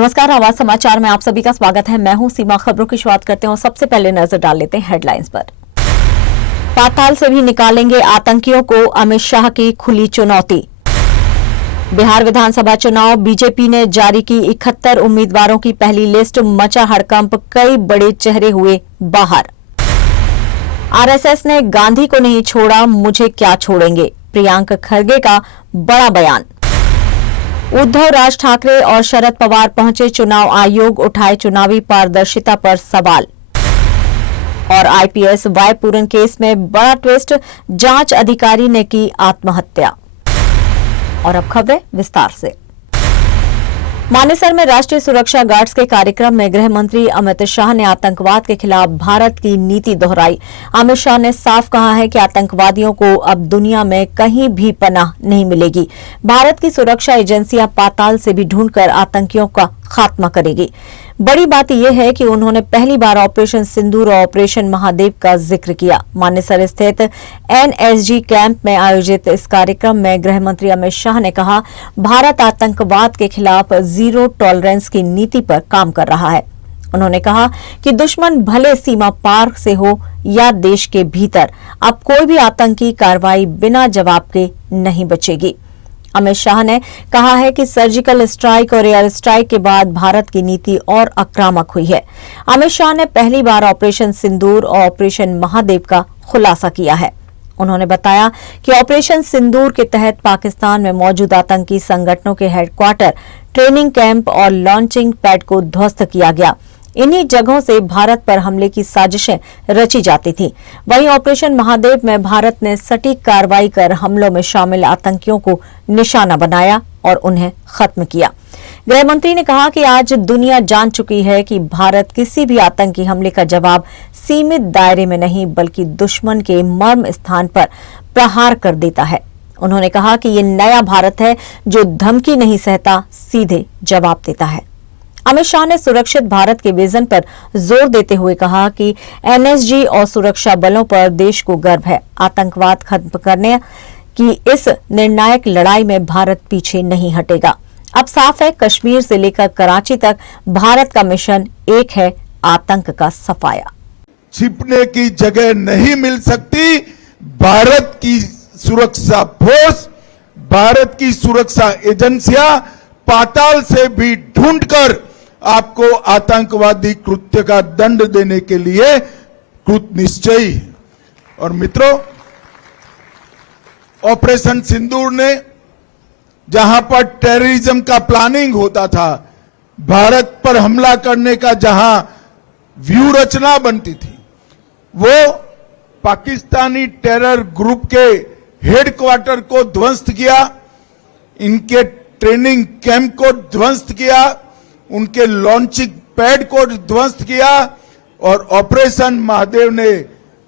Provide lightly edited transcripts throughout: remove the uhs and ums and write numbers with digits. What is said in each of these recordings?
नमस्कार, आवाज समाचार में आप सभी का स्वागत है। मैं हूं सीमा। खबरों की शुरुआत करते हैं और सबसे पहले नजर डाल लेते हैं हेडलाइंस पर। पाताल से भी निकालेंगे आतंकियों को, अमित शाह की खुली चुनौती। बिहार विधानसभा चुनाव, बीजेपी ने जारी की 71 उम्मीदवारों की पहली लिस्ट, मचा हड़कंप, कई बड़े चेहरे हुए बाहर। आरएसएस ने गांधी को नहीं छोड़ा, मुझे क्या छोड़ेंगे, प्रियंका खरगे का बड़ा बयान। उद्धव, राज ठाकरे और शरद पवार पहुंचे चुनाव आयोग, उठाए चुनावी पारदर्शिता पर सवाल। और आईपीएस वाय पूरन केस में बड़ा ट्विस्ट, जांच अधिकारी ने की आत्महत्या। और अब खबरें विस्तार से। मानेसर में राष्ट्रीय सुरक्षा गार्ड्स के कार्यक्रम में गृह मंत्री अमित शाह ने आतंकवाद के खिलाफ भारत की नीति दोहराई। अमित शाह ने साफ कहा है कि आतंकवादियों को अब दुनिया में कहीं भी पनाह नहीं मिलेगी। भारत की सुरक्षा एजेंसियां पाताल से भी ढूंढकर आतंकियों का खात्मा करेगी। बड़ी बात यह है कि उन्होंने पहली बार ऑपरेशन सिंदूर और ऑपरेशन महादेव का जिक्र किया। मानेसर स्थित एनएसजी कैंप में आयोजित इस कार्यक्रम में गृह मंत्री अमित शाह ने कहा, भारत आतंकवाद के खिलाफ जीरो टॉलरेंस की नीति पर काम कर रहा है। उन्होंने कहा कि दुश्मन भले सीमा पार से हो या देश के भीतर, अब कोई भी आतंकी कार्रवाई बिना जवाब के नहीं बचेगी। अमित शाह ने कहा है कि सर्जिकल स्ट्राइक और एयर स्ट्राइक के बाद भारत की नीति और आक्रामक हुई है। अमित शाह ने पहली बार ऑपरेशन सिंदूर और ऑपरेशन महादेव का खुलासा किया है। उन्होंने बताया कि ऑपरेशन सिंदूर के तहत पाकिस्तान में मौजूद आतंकी संगठनों के हेडक्वार्टर, ट्रेनिंग कैंप और लॉन्चिंग पैड को ध्वस्त किया गया। इन्हीं जगहों से भारत पर हमले की साजिशें रची जाती थी। वहीं ऑपरेशन महादेव में भारत ने सटीक कार्रवाई कर हमलों में शामिल आतंकियों को निशाना बनाया और उन्हें खत्म किया। गृह मंत्री ने कहा कि आज दुनिया जान चुकी है कि भारत किसी भी आतंकी हमले का जवाब सीमित दायरे में नहीं बल्कि दुश्मन के मर्म स्थान पर प्रहार कर देता है। उन्होंने कहा कि ये नया भारत है जो धमकी नहीं सहता, सीधे जवाब देता है। अमित शाह ने सुरक्षित भारत के विजन पर जोर देते हुए कहा कि एनएसजी और सुरक्षा बलों पर देश को गर्व है। आतंकवाद खत्म करने की इस निर्णायक लड़ाई में भारत पीछे नहीं हटेगा। अब साफ है, कश्मीर से लेकर कराची तक भारत का मिशन एक है, आतंक का सफाया। छिपने की जगह नहीं मिल सकती। भारत की सुरक्षा फोर्स, भारत की सुरक्षा एजेंसियां पाताल से भी ढूंढकर आपको आतंकवादी कृत्य का दंड देने के लिए कृत निश्चयी है। और मित्रों, ऑपरेशन सिंदूर ने जहां पर टेररिज्म का प्लानिंग होता था, भारत पर हमला करने का जहां व्यू रचना बनती थी, वो पाकिस्तानी टेरर ग्रुप के हेडक्वार्टर को ध्वस्त किया, इनके ट्रेनिंग कैंप को ध्वस्त किया, उनके लॉन्चिंग पैड को ध्वस्त किया और ऑपरेशन महादेव ने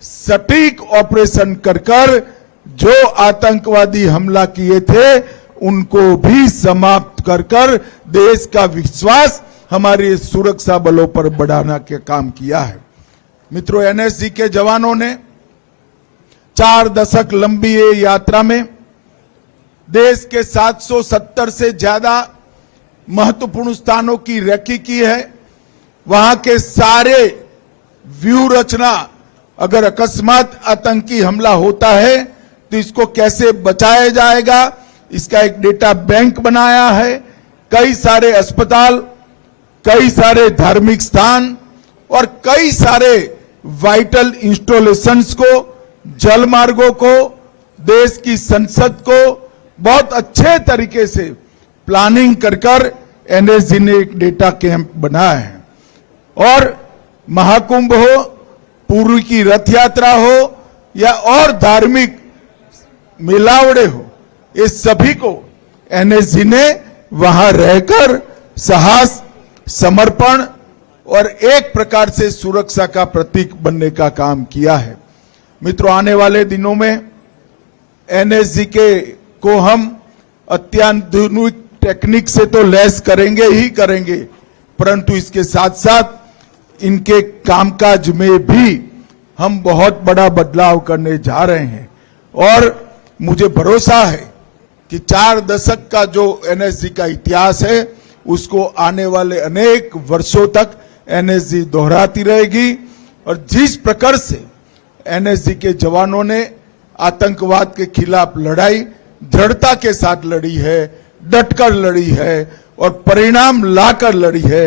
सटीक ऑपरेशन कर जो आतंकवादी हमला किए थे उनको भी समाप्त कर देश का विश्वास हमारे सुरक्षा बलों पर बढ़ाने का काम किया है। मित्रों, एनएसजी के जवानों ने 4 दशक लंबी ये यात्रा में देश के 770 से ज्यादा महत्वपूर्ण स्थानों की रेकी की है। वहां के सारे व्यू रचना, अगर अकस्मात आतंकी हमला होता है तो इसको कैसे बचाया जाएगा, इसका एक डेटा बैंक बनाया है। कई सारे अस्पताल, कई सारे धार्मिक स्थान और कई सारे वाइटल इंस्टॉलेशंस को, जल मार्गों को, देश की संसद को बहुत अच्छे तरीके से प्लानिंग कर एनएसजी ने एक डेटा कैंप बनाया है। और महाकुंभ हो, पूर्व की रथ यात्रा हो या और धार्मिक मिलावड़े हो, इस सभी को एनएसजी ने वहां रहकर साहस, समर्पण और एक प्रकार से सुरक्षा का प्रतीक बनने का काम किया है। मित्रों, आने वाले दिनों में एनएसजी को हम अत्याधुनिक टेक्निक से तो लैस करेंगे ही करेंगे, परंतु इसके साथ साथ इनके कामकाज में भी हम बहुत बड़ा बदलाव करने जा रहे हैं। और मुझे भरोसा है कि 4 दशक का जो एनएसजी का इतिहास है उसको आने वाले अनेक वर्षों तक एनएसजी दोहराती रहेगी। और जिस प्रकार से एनएसजी के जवानों ने आतंकवाद के खिलाफ लड़ाई दृढ़ता के साथ लड़ी है, डटकर लड़ी है और परिणाम लाकर लड़ी है।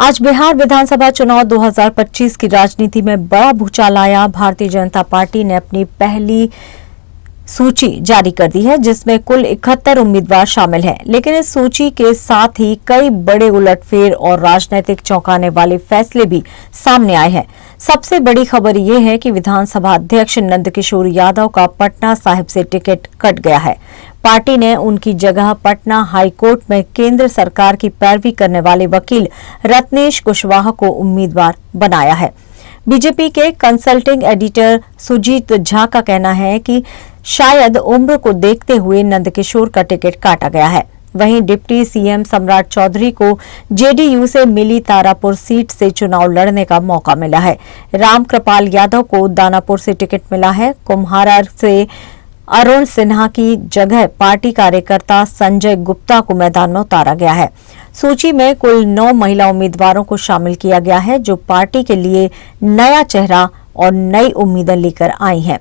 आज बिहार विधानसभा चुनाव 2025 की राजनीति में बड़ा भूचाल आया। भारतीय जनता पार्टी ने अपनी पहली सूची जारी कर दी है, जिसमें कुल 71 उम्मीदवार शामिल हैं। लेकिन इस सूची के साथ ही कई बड़े उलटफेर और राजनीतिक चौंकाने वाले फैसले भी सामने आए हैं। सबसे बड़ी खबर यह है कि विधानसभा अध्यक्ष नंदकिशोर यादव का पटना साहिब से टिकट कट गया है। पार्टी ने उनकी जगह पटना हाईकोर्ट में केंद्र सरकार की पैरवी करने वाले वकील रत्नेश कुशवाहा को उम्मीदवार बनाया है। बीजेपी के कंसल्टिंग एडिटर सुजीत झा का कहना है कि शायद उम्र को देखते हुए नंदकिशोर का टिकट काटा गया है। वहीं डिप्टी सीएम सम्राट चौधरी को जेडीयू से मिली तारापुर सीट से चुनाव लड़ने का मौका मिला है। रामकृपाल यादव को दानापुर से टिकट मिला है। कुम्हारा से अरुण सिन्हा की जगह पार्टी कार्यकर्ता संजय गुप्ता को मैदान में उतारा गया है। सूची में कुल 9 महिला उम्मीदवारों को शामिल किया गया है, जो पार्टी के लिए नया चेहरा और नई उम्मीदें लेकर आई हैं।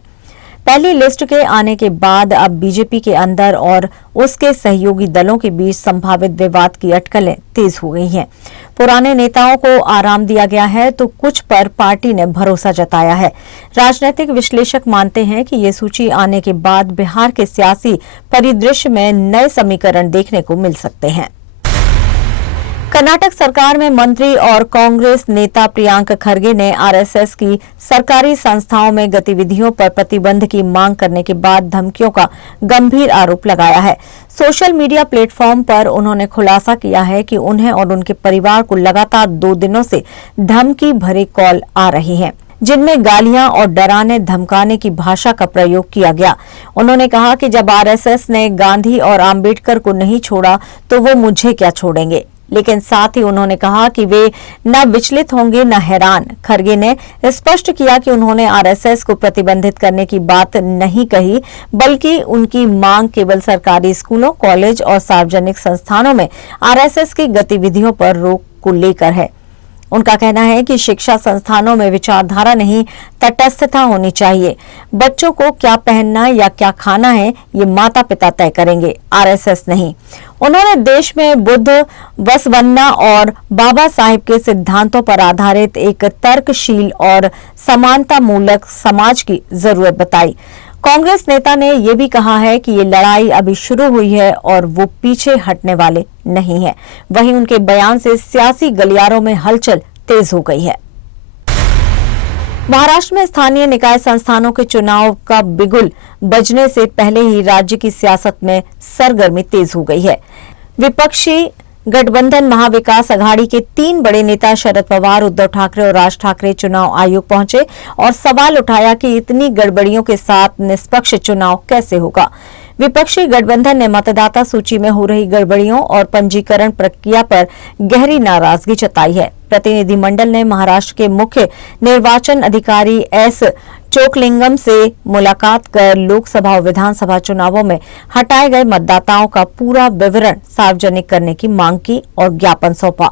पहली लिस्ट के आने के बाद अब बीजेपी के अंदर और उसके सहयोगी दलों के बीच संभावित विवाद की अटकलें तेज हो गई हैं। पुराने नेताओं को आराम दिया गया है तो कुछ पर पार्टी ने भरोसा जताया है। राजनीतिक विश्लेषक मानते हैं कि ये सूची आने के बाद बिहार के सियासी परिदृश्य में नए समीकरण देखने को मिल सकते हैं। कर्नाटक सरकार में मंत्री और कांग्रेस नेता प्रियंक खरगे ने आरएसएस की सरकारी संस्थाओं में गतिविधियों पर प्रतिबंध की मांग करने के बाद धमकियों का गंभीर आरोप लगाया है। सोशल मीडिया प्लेटफॉर्म पर उन्होंने खुलासा किया है कि उन्हें और उनके परिवार को लगातार 2 दिनों से धमकी भरे कॉल आ रही हैं, जिनमें गालियां और डराने धमकाने की भाषा का प्रयोग किया गया। उन्होंने कहा कि जब आरएसएस ने गांधी और आंबेडकर को नहीं छोड़ा तो वो मुझे क्या छोड़ेंगे। लेकिन साथ ही उन्होंने कहा कि वे न विचलित होंगे न हैरान। खरगे ने स्पष्ट किया कि उन्होंने आरएसएस को प्रतिबंधित करने की बात नहीं कही, बल्कि उनकी मांग केवल सरकारी स्कूलों, कॉलेज और सार्वजनिक संस्थानों में आरएसएस की गतिविधियों पर रोक को लेकर है। उनका कहना है कि शिक्षा संस्थानों में विचारधारा नहीं, तटस्थता होनी चाहिए। बच्चों को क्या पहनना या क्या खाना है, ये माता पिता तय करेंगे, आरएसएस नहीं। उन्होंने देश में बुद्ध, बसवन्ना और बाबा साहिब के सिद्धांतों पर आधारित एक तर्कशील और समानता मूलक समाज की जरूरत बताई। कांग्रेस नेता ने यह भी कहा है कि ये लड़ाई अभी शुरू हुई है और वो पीछे हटने वाले नहीं है। वहीं उनके बयान से सियासी गलियारों में हलचल तेज हो गई है। महाराष्ट्र में स्थानीय निकाय संस्थानों के चुनाव का बिगुल बजने से पहले ही राज्य की सियासत में सरगर्मी तेज हो गई है। विपक्षी गठबंधन महाविकास अघाड़ी के 3 बड़े नेता शरद पवार, उद्धव ठाकरे और राज ठाकरे चुनाव आयोग पहुंचे और सवाल उठाया कि इतनी गड़बड़ियों के साथ निष्पक्ष चुनाव कैसे होगा। विपक्षी गठबंधन ने मतदाता सूची में हो रही गड़बड़ियों और पंजीकरण प्रक्रिया पर गहरी नाराजगी जताई है। प्रतिनिधिमंडल ने महाराष्ट्र के मुख्य निर्वाचन अधिकारी एस चोकलिंगम से मुलाकात कर लोकसभा और विधानसभा चुनावों में हटाए गए मतदाताओं का पूरा विवरण सार्वजनिक करने की मांग की और ज्ञापन सौंपा।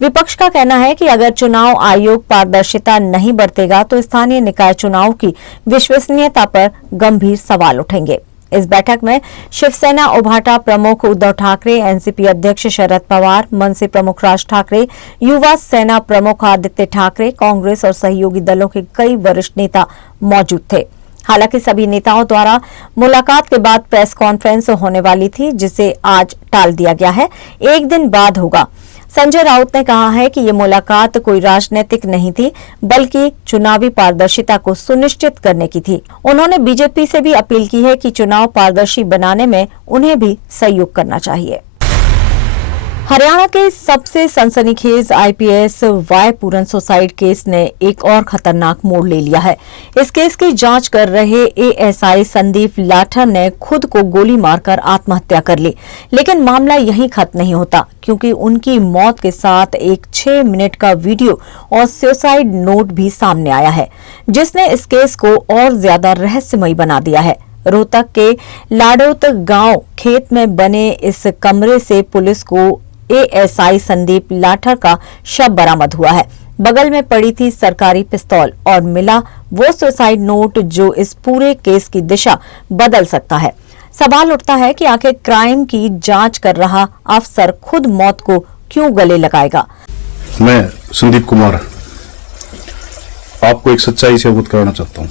विपक्ष का कहना है कि अगर चुनाव आयोग पारदर्शिता नहीं बरतेगा तो स्थानीय निकाय चुनाव की विश्वसनीयता पर गंभीर सवाल उठेंगे। इस बैठक में शिवसेना उभाटा प्रमुख उद्धव ठाकरे, एनसीपी अध्यक्ष शरद पवार, मनसे प्रमुख राज ठाकरे, युवा सेना प्रमुख आदित्य ठाकरे, कांग्रेस और सहयोगी दलों के कई वरिष्ठ नेता मौजूद थे। हालांकि सभी नेताओं द्वारा मुलाकात के बाद प्रेस कॉन्फ्रेंस होने वाली थी, जिसे आज टाल दिया गया है, 1 दिन बाद होगा। संजय राउत ने कहा है कि ये मुलाकात कोई राजनीतिक नहीं थी, बल्कि चुनावी पारदर्शिता को सुनिश्चित करने की थी। उन्होंने बीजेपी से भी अपील की है कि चुनाव पारदर्शी बनाने में उन्हें भी सहयोग करना चाहिए। हरियाणा के सबसे सनसनीखेज आईपीएस वाई पूरन सुसाइड केस ने एक और खतरनाक मोड़ ले लिया है। इस केस की जांच कर रहे एएसआई संदीप लाठर ने खुद को गोली मारकर आत्महत्या कर ली। लेकिन मामला यहीं खत्म नहीं होता, क्योंकि उनकी मौत के साथ एक 6 मिनट का वीडियो और सुसाइड नोट भी सामने आया है, जिसने इस केस को और ज्यादा रहस्यमयी बना दिया है। रोहतक के लाडोत गांव खेत में बने इस कमरे से पुलिस को एएसआई संदीप लाठर का शव बरामद हुआ है। बगल में पड़ी थी सरकारी पिस्तौल और मिला वो सुसाइड नोट जो इस पूरे केस की दिशा बदल सकता है। सवाल उठता है कि आखिर क्राइम की जांच कर रहा अफसर खुद मौत को क्यों गले लगाएगा। मैं संदीप कुमार आपको एक सच्चाई से अवगत कराना चाहता हूँ,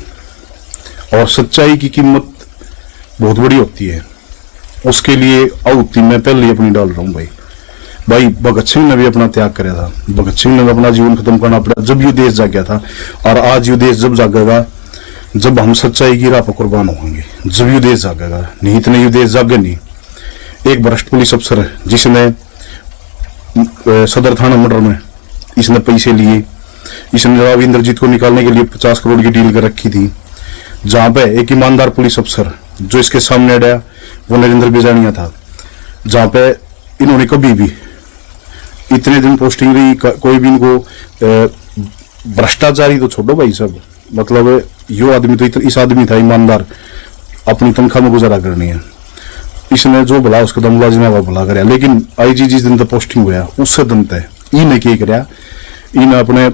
और सच्चाई की कीमत बहुत बड़ी होती है। उसके लिए आहुति मैं पहले ही अपनी डाल रहा हूँ। भाई भगत सिंह ने भी अपना त्याग कराया था। भगत सिंह ने अपना जीवन खत्म करना पड़ा जब ये देश जाग गया था, और आज ये देश जब जागेगा जब हम सच्चाई की राह पर कुर्बान होंगे, जब ये देश जागेगा। नहीं इतने ये देश जागे नहीं। एक भ्रष्ट पुलिस अफसर है जिसने सदर थाना मर्डर में इसने पैसे लिए, इसने राव इंद्रजीत को निकालने के लिए 50 करोड़ की डील कर रखी थी। जहां पे एक ईमानदार पुलिस अफसर जो इसके सामने अड़ा वो नरेंद्र बिजानिया था, जहां पे इन्होंने कभी भी इतने दिन पोस्टिंग रही, कोई भी इनको भ्रष्टाचारी तो छोड़ो भाई सब, मतलब यो आदमी तो इस आदमी था ईमानदार, अपनी तनख्वाह में गुजारा करनी है। इसने जो भला उसका दम मुलाजिम वो भला कराया, लेकिन आईजी जिस दिन तक पोस्टिंग हुआ उससे दिन तय इन्हें क्या कराया, इन अपने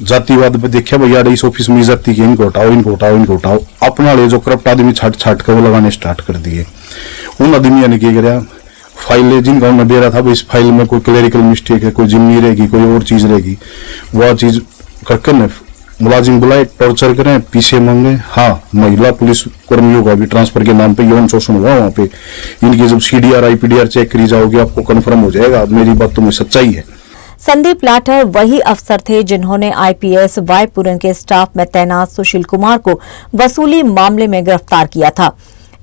जातिवाद पे देखा भैया इस ऑफिस में इज्जत थी कि इनको हटाओ इनको हटाओ इनको हटाओ, अपना ले जो करप्ट आदमी छाट छाट कर वो लगाने स्टार्ट कर दिए। उन आदमियों ने क्या कराया, फाइल जिनका उन्हें दे रहा था इस फाइल में कोई क्लेरिकल मिस्टेक है, कोई जिम्मी रहेगी, कोई और चीज रहेगी, वह चीज करके न मुलाजिम बुलाए, टॉर्चर करें, पीछे मांगे। हाँ, महिला पुलिस कर्मियों का भी ट्रांसफर के नाम पे यौन शोषण हुआ वहां पे। इनकी जब सीडीआर आईपीडीआर चेक करी जाओगी आपको कंफर्म हो जाएगा। मेरी बात तो में सच्चाई है। संदीप लाठर वही अफसर थे जिन्होंने आईपीएस वाईपुरन के स्टाफ में तैनात सुशील कुमार को वसूली मामले में गिरफ्तार किया था।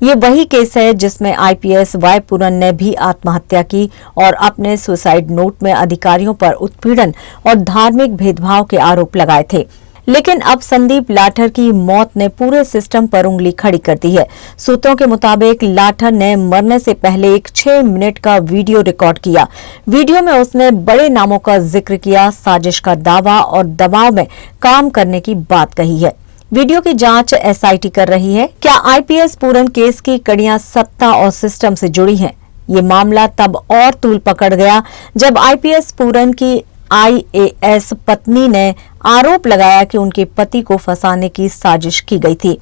ये वही केस है जिसमें आईपीएस वाईपुरन ने भी आत्महत्या की और अपने सुसाइड नोट में अधिकारियों पर उत्पीड़न और धार्मिक भेदभाव के आरोप लगाए थे। लेकिन अब संदीप लाठर की मौत ने पूरे सिस्टम पर उंगली खड़ी कर दी है। सूत्रों के मुताबिक लाठर ने मरने से पहले एक 6 मिनट का वीडियो रिकॉर्ड किया। वीडियो में उसने बड़े नामों का जिक्र किया, साजिश का दावा और दबाव में काम करने की बात कही है। वीडियो की जांच एसआईटी कर रही है। क्या आईपीएस पूरन केस की कड़ियां सत्ता और सिस्टम से जुड़ी हैं? ये मामला तब और तूल पकड़ गया जब आईपीएस पूरन की आईएएस पत्नी ने आरोप लगाया कि उनके पति को फंसाने की साजिश की गई थी,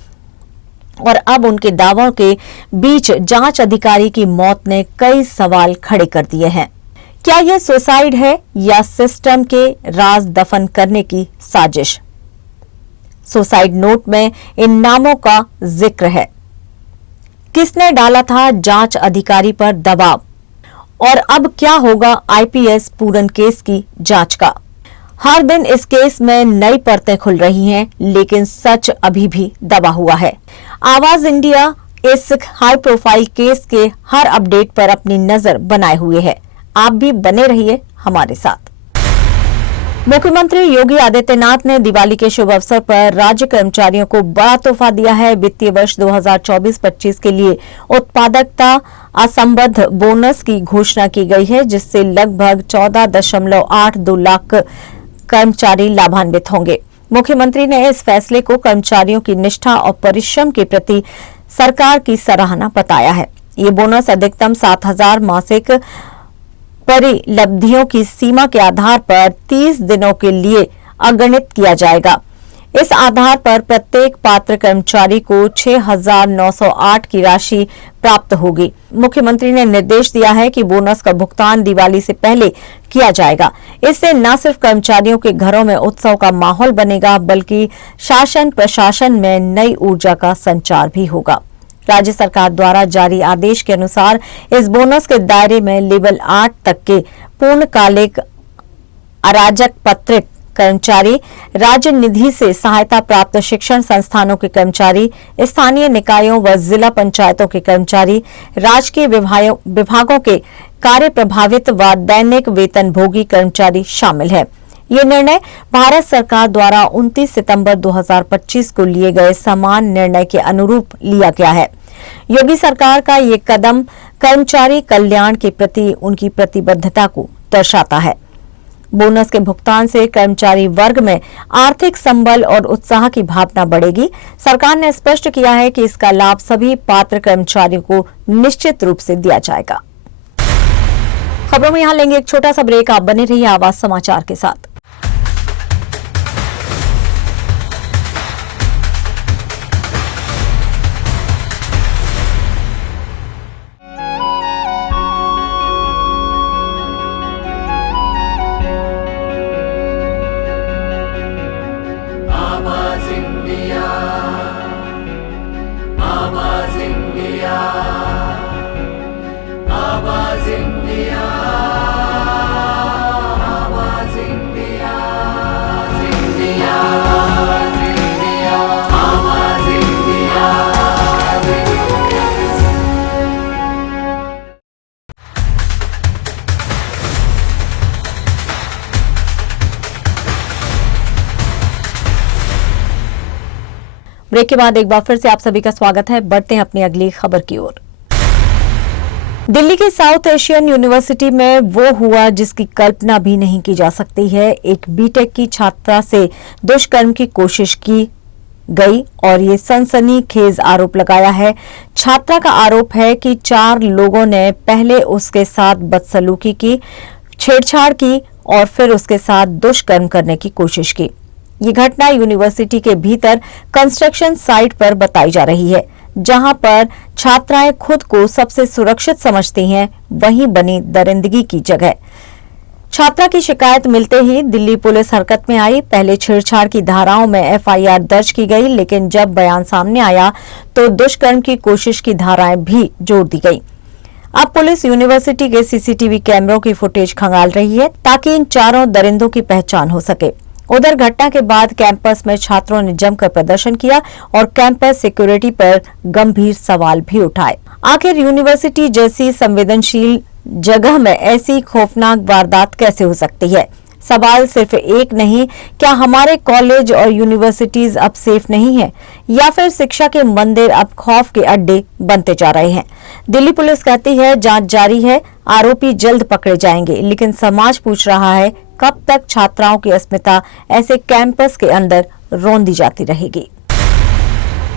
और अब उनके दावों के बीच जांच अधिकारी की मौत ने कई सवाल खड़े कर दिए हैं। क्या यह सुसाइड है या सिस्टम के राज दफन करने की साजिश? सुसाइड नोट में इन नामों का जिक्र है। किसने डाला था जांच अधिकारी पर दबाव? और अब क्या होगा आईपीएस पूरन केस की जांच का? हर दिन इस केस में नई परतें खुल रही हैं, लेकिन सच अभी भी दबा हुआ है। आवाज इंडिया इस हाई प्रोफाइल केस के हर अपडेट पर अपनी नजर बनाए हुए है। आप भी बने रहिए हमारे साथ। मुख्यमंत्री योगी आदित्यनाथ ने दिवाली के शुभ अवसर पर राज्य कर्मचारियों को बड़ा तोहफा दिया है। वित्तीय वर्ष 2024-25 के लिए उत्पादकता असंबद्ध बोनस की घोषणा की गई है, जिससे लगभग 14.82 लाख कर्मचारी लाभान्वित होंगे। मुख्यमंत्री ने इस फैसले को कर्मचारियों की निष्ठा और परिश्रम के प्रति सरकार की सराहना बताया है। ये बोनस अधिकतम 7,000 मासिक परिलब्धियों की सीमा के आधार पर 30 दिनों के लिए अगणित किया जाएगा। इस आधार पर प्रत्येक पात्र कर्मचारी को 6,908 की राशि प्राप्त होगी। मुख्यमंत्री ने निर्देश दिया है कि बोनस का भुगतान दिवाली से पहले किया जाएगा। इससे न सिर्फ कर्मचारियों के घरों में उत्सव का माहौल बनेगा, बल्कि शासन प्रशासन में नई ऊर्जा का संचार भी होगा। राज्य सरकार द्वारा जारी आदेश के अनुसार इस बोनस के दायरे में लेवल 8 तक के पूर्णकालिक अराजक पत्रित कर्मचारी, राज्य निधि से सहायता प्राप्त शिक्षण संस्थानों के कर्मचारी, स्थानीय निकायों व जिला पंचायतों के कर्मचारी, राजकीय विभागों के कार्य प्रभावित व दैनिक वेतनभोगी कर्मचारी शामिल है। ये निर्णय भारत सरकार द्वारा 29 सितंबर 2025 को लिए गए समान निर्णय के अनुरूप लिया गया है। योगी सरकार का ये कदम कर्मचारी कल्याण के प्रति उनकी प्रतिबद्धता को दर्शाता है। बोनस के भुगतान से कर्मचारी वर्ग में आर्थिक संबल और उत्साह की भावना बढ़ेगी। सरकार ने स्पष्ट किया है कि इसका लाभ सभी पात्र कर्मचारियों को निश्चित रूप से दिया जाएगा। खबरों में यहां लेंगे एक छोटा सा ब्रेक। आप बने रहिए आवाज समाचार के साथ। ब्रेक के बाद एक बार फिर से आप सभी का स्वागत है। बढ़ते हैं अपनी अगली खबर की ओर। दिल्ली की साउथ एशियन यूनिवर्सिटी में वो हुआ जिसकी कल्पना भी नहीं की जा सकती है। एक बीटेक की छात्रा से दुष्कर्म की कोशिश की गई और ये सनसनीखेज आरोप लगाया है। छात्रा का आरोप है कि 4 लोगों ने पहले उसके साथ बदसलूकी की, छेड़छाड़ की और फिर उसके साथ दुष्कर्म करने की कोशिश की। ये घटना यूनिवर्सिटी के भीतर कंस्ट्रक्शन साइट पर बताई जा रही है, जहां पर छात्राएं खुद को सबसे सुरक्षित समझती हैं, वहीं बनी दरिंदगी की जगह। छात्रा की शिकायत मिलते ही दिल्ली पुलिस हरकत में आई। पहले छेड़छाड़ की धाराओं में एफआईआर दर्ज की गई, लेकिन जब बयान सामने आया तो दुष्कर्म की कोशिश की धाराएं भी जोड़ दी गई। अब पुलिस यूनिवर्सिटी के सीसीटीवी कैमरों की फुटेज खंगाल रही है ताकि इन 4 दरिंदों की पहचान हो सके। उधर घटना के बाद कैंपस में छात्रों ने जमकर प्रदर्शन किया और कैंपस सिक्योरिटी पर गंभीर सवाल भी उठाए। आखिर यूनिवर्सिटी जैसी संवेदनशील जगह में ऐसी खौफनाक वारदात कैसे हो सकती है? सवाल सिर्फ एक नहीं, क्या हमारे कॉलेज और यूनिवर्सिटीज अब सेफ नहीं है या फिर शिक्षा के मंदिर अब खौफ के अड्डे बनते जा रहे हैं? दिल्ली पुलिस कहती है जांच जारी है, आरोपी जल्द पकड़े जाएंगे, लेकिन समाज पूछ रहा है कब तक छात्राओं की अस्मिता ऐसे कैंपस के अंदर रौंदी जाती रहेगी।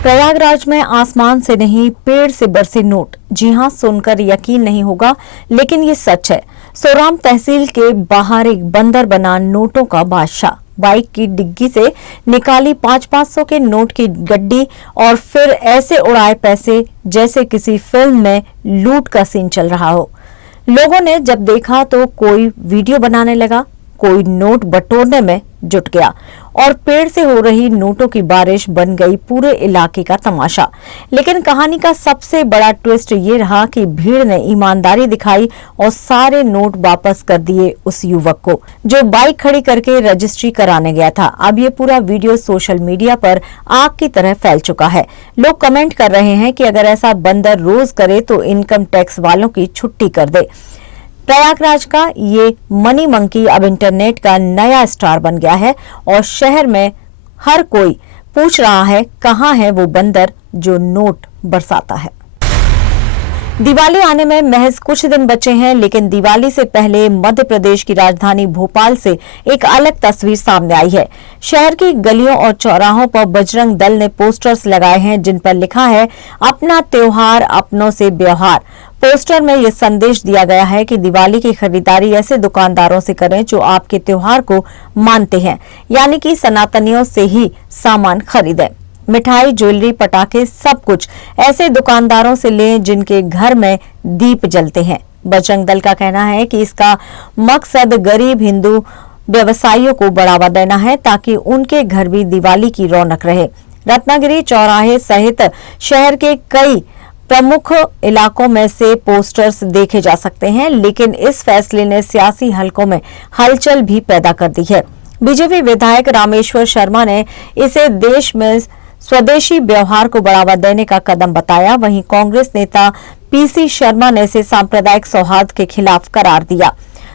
प्रयागराज में आसमान से नहीं पेड़ से बरसे नोट। जी हां, सुनकर यकीन नहीं होगा, लेकिन ये सच है। सोराम तहसील के बाहर एक बंदर बना नोटों का बादशाह बाइक की डिग्गी से निकाली 500-500 के नोट की गड्डी और फिर ऐसे उड़ाए पैसे जैसे किसी फिल्म में लूट का सीन चल रहा हो। लोगों ने जब देखा तो कोई वीडियो बनाने लगा, कोई नोट बटोरने में जुट गया और पेड़ से हो रही नोटों की बारिश बन गई पूरे इलाके का तमाशा। लेकिन कहानी का सबसे बड़ा ट्विस्ट ये रहा कि भीड़ ने ईमानदारी दिखाई और सारे नोट वापस कर दिए उस युवक को जो बाइक खड़ी करके रजिस्ट्री कराने गया था। अब ये पूरा वीडियो सोशल मीडिया पर आग की तरह फैल चुका है। लोग कमेंट कर रहे हैं कि अगर ऐसा बंदर रोज करे तो इनकम टैक्स वालों की छुट्टी कर दे। प्रयागराज का ये मनी मंकी अब इंटरनेट का नया स्टार बन गया है और शहर में हर कोई पूछ रहा है कहां है वो बंदर जो नोट बरसाता है। दिवाली आने में महज कुछ दिन बचे हैं, लेकिन दिवाली से पहले मध्य प्रदेश की राजधानी भोपाल से एक अलग तस्वीर सामने आई है। शहर की गलियों और चौराहों पर बजरंग दल ने पोस्टर्स लगाए हैं जिन पर लिखा है अपना त्योहार अपनों से व्यवहार। पोस्टर में यह संदेश दिया गया है कि दिवाली की खरीदारी ऐसे दुकानदारों से करें जो आपके त्योहार को मानते हैं, यानी कि सनातनियों से ही सामान खरीदें। मिठाई, ज्वेलरी, पटाखे सब कुछ ऐसे दुकानदारों से लें जिनके घर में दीप जलते हैं। बजरंग दल का कहना है कि इसका मकसद गरीब हिंदू व्यवसायियों को बढ़ावा देना है ताकि उनके घर भी दिवाली की रौनक रहे। रत्नागिरी चौराहे सहित शहर के कई प्रमुख इलाकों में से पोस्टर्स देखे जा सकते हैं, लेकिन इस फैसले ने सियासी हलकों में हलचल भी पैदा कर दी है। बीजेपी विधायक रामेश्वर शर्मा ने इसे देश में स्वदेशी व्यवहार को बढ़ावा देने का कदम बताया। वहीं कांग्रेस नेता पीसी शर्मा ने इसे सांप्रदायिक सौहार्द के खिलाफ करार दिया।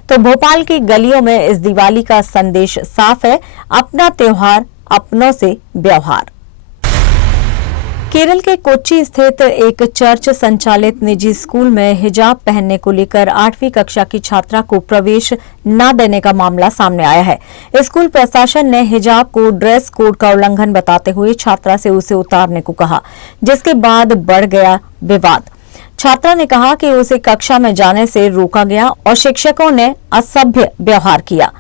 तो भोपाल की गलियों में इस दिवाली का संदेश साफ है, अपना त्योहार अपनों से व्यवहार। केरल के कोच्चि स्थित एक चर्च संचालित निजी स्कूल में हिजाब पहनने को लेकर 8वीं कक्षा की छात्रा को प्रवेश न देने का मामला सामने आया है। स्कूल प्रशासन ने हिजाब को ड्रेस कोड का उल्लंघन बताते हुए छात्रा से उसे उतारने को कहा, जिसके बाद बढ़ गया विवाद। छात्रा ने कहा कि उसे कक्षा में जाने से रोका गया और शिक्षकों ने असभ्य व्यवहार किया।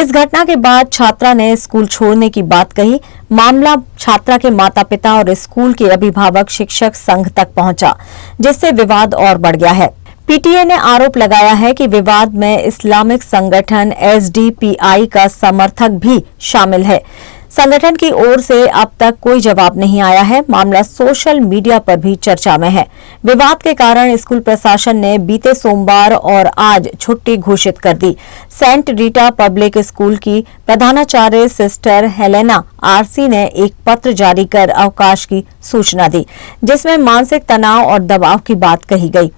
इस घटना के बाद छात्रा ने स्कूल छोड़ने की बात कही। मामला छात्रा के माता-पिता और स्कूल के अभिभावक शिक्षक संघ तक पहुंचा, जिससे विवाद और बढ़ गया है। पीटीए ने आरोप लगाया है कि विवाद में इस्लामिक संगठन एसडीपीआई का समर्थक भी शामिल है। संगठन की ओर से अब तक कोई जवाब नहीं आया है। मामला सोशल मीडिया पर भी चर्चा में है। विवाद के कारण स्कूल प्रशासन ने बीते सोमवार और आज छुट्टी घोषित कर दी। सेंट रीटा पब्लिक स्कूल की प्रधानाचार्य सिस्टर हेलेना आरसी ने एक पत्र जारी कर अवकाश की सूचना दी, जिसमें मानसिक तनाव और दबाव की बात कही गई।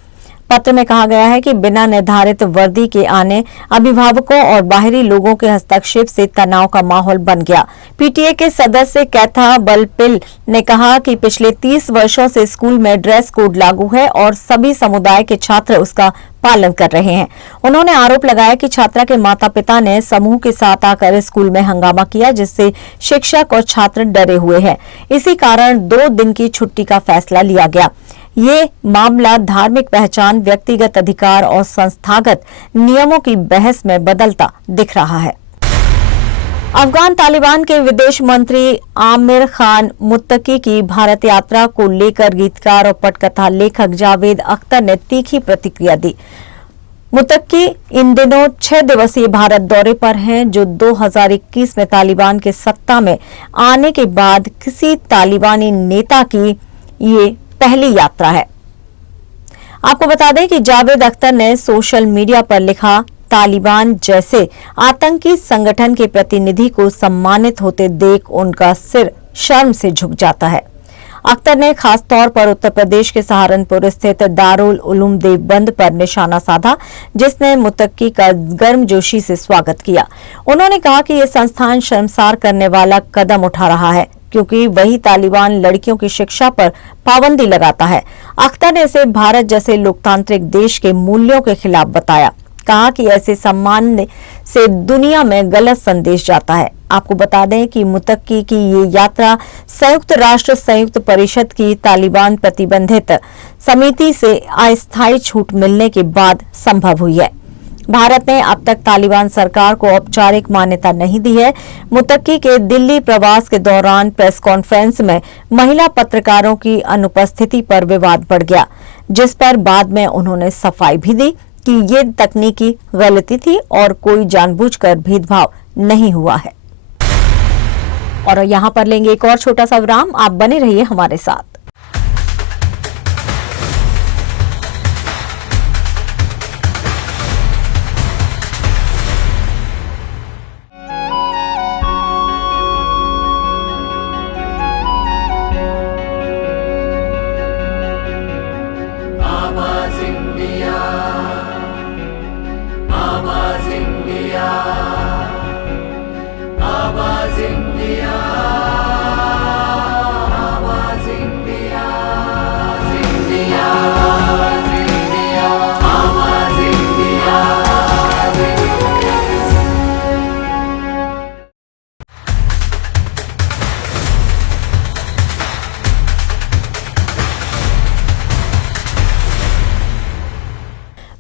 पत्र में कहा गया है कि बिना निर्धारित वर्दी के आने, अभिभावकों और बाहरी लोगों के हस्तक्षेप से तनाव का माहौल बन गया। पीटीए के सदस्य कैथा बलपिल ने कहा कि पिछले 30 वर्षों से स्कूल में ड्रेस कोड लागू है और सभी समुदाय के छात्र उसका पालन कर रहे हैं। उन्होंने आरोप लगाया कि छात्रा के माता-पिता ने समूह के साथ आकर स्कूल में हंगामा किया, जिससे शिक्षक और छात्र डरे हुए हैं। इसी कारण 2 दिन की छुट्टी का फैसला लिया गया। ये मामला धार्मिक पहचान, व्यक्तिगत अधिकार और संस्थागत नियमों की बहस में बदलता दिख रहा है। अफगान तालिबान के विदेश मंत्री आमिर खान मुत्तकी की भारत यात्रा को लेकर गीतकार और पटकथा लेखक जावेद अख्तर ने तीखी प्रतिक्रिया दी। मुत्तकी इन दिनों 6 दिवसीय भारत दौरे पर हैं, जो 2021 में तालिबान के सत्ता में आने के बाद किसी तालिबानी नेता की ये पहली यात्रा है। आपको बता दें कि जावेद अख्तर ने सोशल मीडिया पर लिखा, तालिबान जैसे आतंकी संगठन के प्रतिनिधि को सम्मानित होते देख उनका सिर शर्म से झुक जाता है। अख्तर ने खास तौर पर उत्तर प्रदेश के सहारनपुर स्थित दारुल उलूम देवबंद पर निशाना साधा, जिसने मुत्तकी का गर्मजोशी से स्वागत किया। उन्होंने कहा कि यह संस्थान शर्मसार करने वाला कदम उठा रहा है, क्योंकि वही तालिबान लड़कियों की शिक्षा पर पाबंदी लगाता है। अख्तर ने इसे भारत जैसे लोकतांत्रिक देश के मूल्यों के खिलाफ बताया। कहा कि ऐसे सम्मान से दुनिया में गलत संदेश जाता है। आपको बता दें कि मुत्तकी की ये यात्रा संयुक्त राष्ट्र संयुक्त परिषद की तालिबान प्रतिबंधित समिति से अस्थायी छूट मिलने के बाद संभव हुई है। भारत ने अब तक तालिबान सरकार को औपचारिक मान्यता नहीं दी है। मुत्तकी के दिल्ली प्रवास के दौरान प्रेस कॉन्फ्रेंस में महिला पत्रकारों की अनुपस्थिति पर विवाद बढ़ गया, जिस पर बाद में उन्होंने सफाई भी दी कि ये तकनीकी गलती थी और कोई जानबूझकर भेदभाव नहीं हुआ है। और यहाँ पर लेंगे एक और छोटा सा विराम। आप बने रहिए हमारे साथ।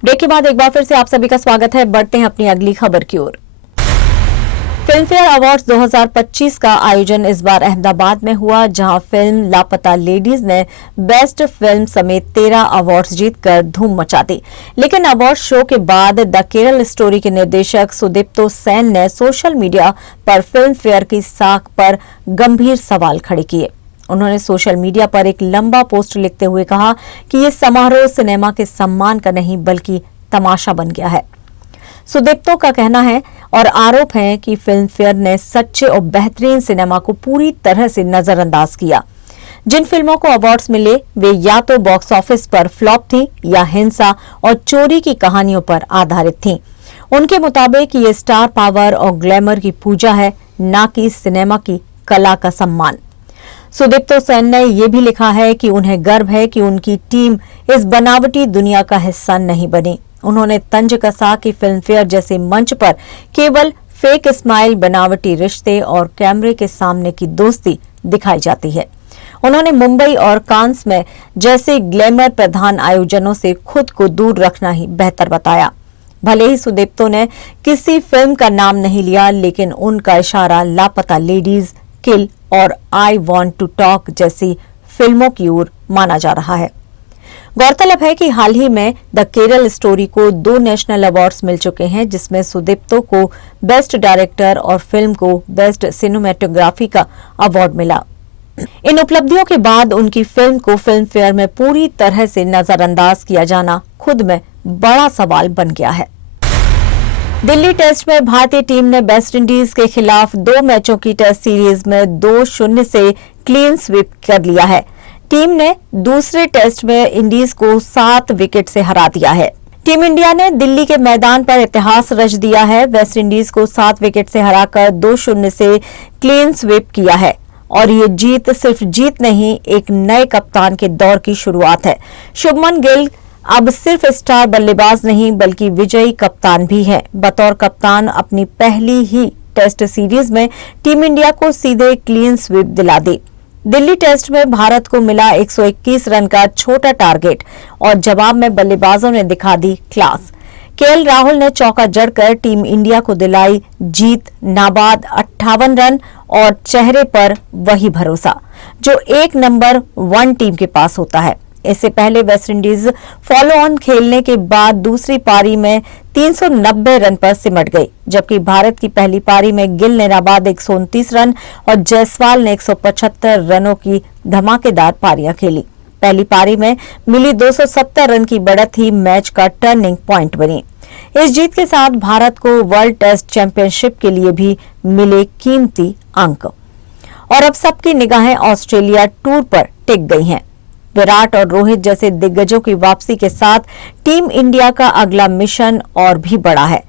ब्रेक के बाद एक बार फिर से आप सभी का स्वागत है। बढ़ते हैं अपनी अगली खबर की ओर। फिल्म फेयर अवार्ड्स 2025 का आयोजन इस बार अहमदाबाद में हुआ, जहां फिल्म लापता लेडीज ने बेस्ट फिल्म समेत 13 अवार्ड्स जीतकर धूम मचा दी। लेकिन अवार्ड शो के बाद द केरल स्टोरी के निर्देशक सुदीप्तो सेन ने सोशल मीडिया पर फिल्म फेयर की साख पर गंभीर सवाल खड़े किए। उन्होंने सोशल मीडिया पर एक लंबा पोस्ट लिखते हुए कहा कि ये समारोह सिनेमा के सम्मान का नहीं बल्कि तमाशा बन गया है। सुदीप्तो का कहना है और आरोप है कि फिल्म फेयर ने सच्चे और बेहतरीन सिनेमा को पूरी तरह से नजरअंदाज किया। जिन फिल्मों को अवार्ड्स मिले वे या तो बॉक्स ऑफिस पर फ्लॉप थी या हिंसा और चोरी की कहानियों पर आधारित थीं। उनके मुताबिक ये स्टार पावर और ग्लैमर की पूजा है, न कि सिनेमा की कला का सम्मान। सुदीप्तो सेन ने यह भी लिखा है कि उन्हें गर्व है कि उनकी टीम इस बनावटी दुनिया का हिस्सा नहीं बनी। उन्होंने तंज कसा कि फिल्मफेयर जैसे मंच पर केवल फेक स्माइल, बनावटी रिश्ते और कैमरे के सामने की दोस्ती दिखाई जाती है। उन्होंने मुंबई और कांस में जैसे ग्लैमर प्रधान आयोजनों से खुद को दूर रखना ही बेहतर बताया। भले ही सुदीप्तो ने किसी फिल्म का नाम नहीं लिया, लेकिन उनका इशारा लापता लेडीज, किल और आई वॉन्ट टू टॉक जैसी फिल्मों की ओर माना जा रहा है। गौरतलब है कि हाल ही में द केरल स्टोरी को 2 नेशनल अवार्ड्स मिल चुके हैं, जिसमें सुदीप्तो को बेस्ट डायरेक्टर और फिल्म को बेस्ट सिनेमेटोग्राफी का अवार्ड मिला। इन उपलब्धियों के बाद उनकी फिल्म को फिल्म फेयर में पूरी तरह से नजरअंदाज किया जाना खुद में बड़ा सवाल बन गया है। दिल्ली टेस्ट में भारतीय टीम ने वेस्ट इंडीज के खिलाफ 2 मैचों की टेस्ट सीरीज में 2-0 से क्लीन स्वीप कर लिया है। टीम ने दूसरे टेस्ट में इंडीज को 7 विकेट से हरा दिया है। टीम इंडिया ने दिल्ली के मैदान पर इतिहास रच दिया है। वेस्ट इंडीज को 7 विकेट से हराकर 2-0 से क्लीन स्वीप किया है और ये जीत सिर्फ जीत नहीं, एक नए कप्तान के दौर की शुरुआत है। शुभमन गिल अब सिर्फ स्टार बल्लेबाज नहीं बल्कि विजयी कप्तान भी है। बतौर कप्तान अपनी पहली ही टेस्ट सीरीज में टीम इंडिया को सीधे क्लीन स्वीप दिला दी। दिल्ली टेस्ट में भारत को मिला 121 रन का छोटा टारगेट और जवाब में बल्लेबाजों ने दिखा दी क्लास। केएल राहुल ने चौका जड़कर टीम इंडिया को दिलाई जीत, नाबाद 58 रन और चेहरे पर वही भरोसा जो एक नंबर 1 टीम के पास होता है। इससे पहले वेस्टइंडीज फॉलो ऑन खेलने के बाद दूसरी पारी में 390 रन पर सिमट गई, जबकि भारत की पहली पारी में गिल ने नाबाद 129 रन और जायसवाल ने 175 रनों की धमाकेदार पारियां खेली। पहली पारी में मिली 270 रन की बढ़त ही मैच का टर्निंग पॉइंट बनी। इस जीत के साथ भारत को वर्ल्ड टेस्ट चैंपियनशिप के लिए भी मिले कीमती अंक और अब सबकी निगाहें ऑस्ट्रेलिया टूर पर टिक गई हैं। विराट और रोहित जैसे दिग्गजों की वापसी के साथ टीम इंडिया का अगला मिशन और भी बड़ा है।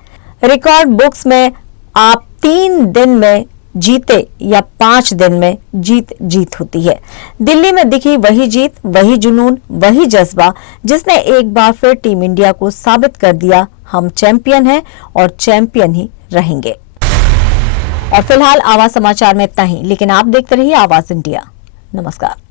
रिकॉर्ड बुक्स में आप 3 दिन में जीते या 5 दिन में जीत होती है। दिल्ली में दिखी वही जीत, वही जुनून, वही जज्बा जिसने एक बार फिर टीम इंडिया को साबित कर दिया हम चैंपियन हैं और चैंपियन ही रहेंगे। और फिलहाल आवाज समाचार में इतना ही, लेकिन आप देखते रहिए आवाज इंडिया। नमस्कार।